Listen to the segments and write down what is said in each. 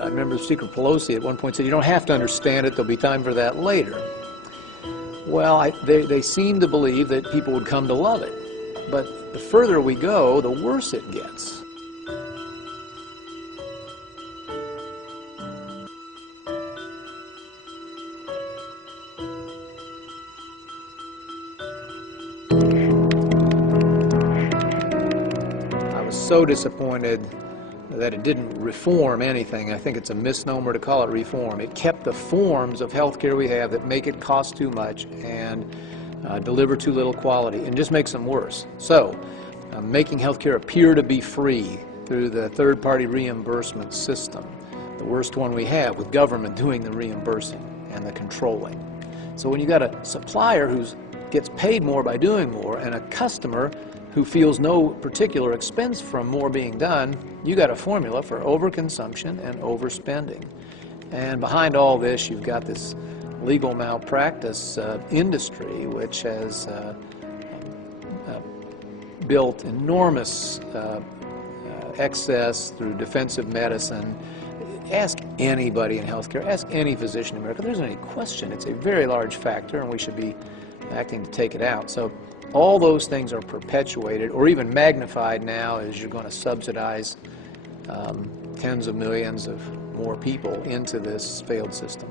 I remember Speaker Pelosi at one point said, "You don't have to understand it, there'll be time for that later." Well, they seem to believe that people would come to love it. But the further we go, the worse it gets. I was so disappointed that it didn't reform anything. I think it's a misnomer to call it reform. It kept the forms of healthcare we have that make it cost too much and deliver too little quality, and just makes them worse. So, making healthcare appear to be free through the third-party reimbursement system, the worst one we have, with government doing the reimbursing and the controlling. So when you got a supplier who gets paid more by doing more, and a customer who feels no particular expense from more being done, you got a formula for overconsumption and overspending. And behind all this, you've got this legal malpractice industry, which has built enormous excess through defensive medicine. Ask anybody in healthcare, ask any physician in America, there isn't any question. It's a very large factor, and we should be acting to take it out. So all those things are perpetuated or even magnified now as you're going to subsidize tens of millions of more people into this failed system.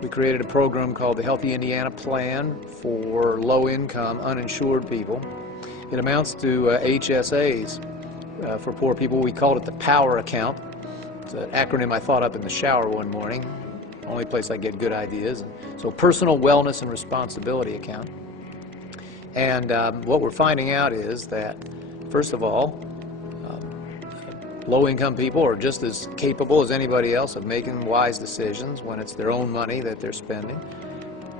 We created a program called the Healthy Indiana Plan for low-income, uninsured people. It amounts to HSAs for poor people. We called it the Power Account. It's an acronym I thought up in the shower one morning. Only place I get good ideas. So Personal Wellness and Responsibility Account. And what we're finding out is that, first of all, low-income people are just as capable as anybody else of making wise decisions when it's their own money that they're spending.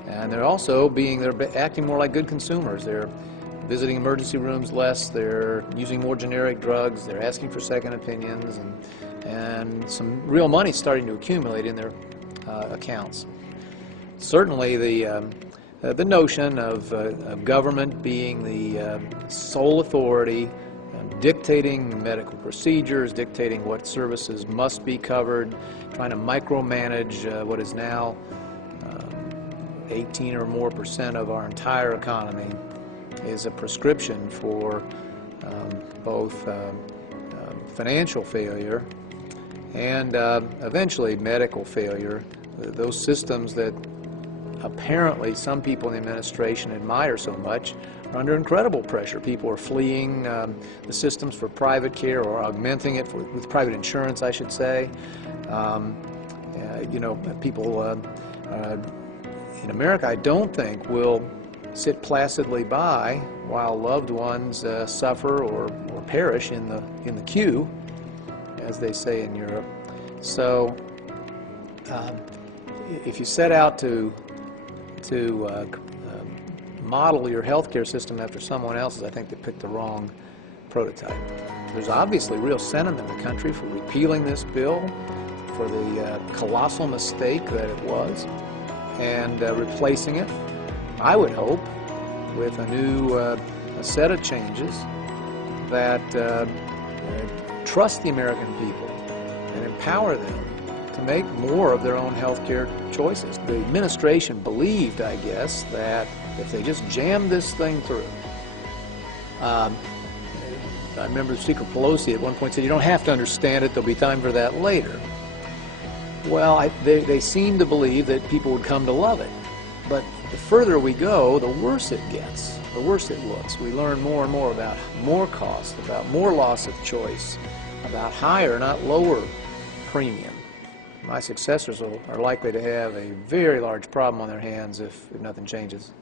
And they're also they're acting more like good consumers. They're visiting emergency rooms less, they're using more generic drugs, they're asking for second opinions, and some real money starting to accumulate in their accounts. Certainly the notion of government being the sole authority, dictating medical procedures, dictating what services must be covered, trying to micromanage what is now 18 or more % of our entire economy, is a prescription for both financial failure and eventually medical failure. Those systems that apparently some people in the administration admire so much are under incredible pressure. People are fleeing the systems for private care, or augmenting it with private insurance, I should say. You know, people in America, I don't think, will sit placidly by while loved ones suffer or perish in the queue, as they say in Europe. So if you set out to model your healthcare system after someone else's, I think they picked the wrong prototype. There's obviously real sentiment in the country for repealing this bill, for the colossal mistake that it was, and replacing it, I would hope, with a new a set of changes that trust the American people and empower them to make more of their own health care choices. The administration believed, I guess, that if they just jammed this thing through, I remember Speaker Pelosi at one point said, "You don't have to understand it, there'll be time for that later." Well, they seem to believe that people would come to love it. But the further we go, the worse it gets, the worse it looks. We learn more and more about more cost, about more loss of choice, about higher, not lower premium. My successors are likely to have a very large problem on their hands if nothing changes.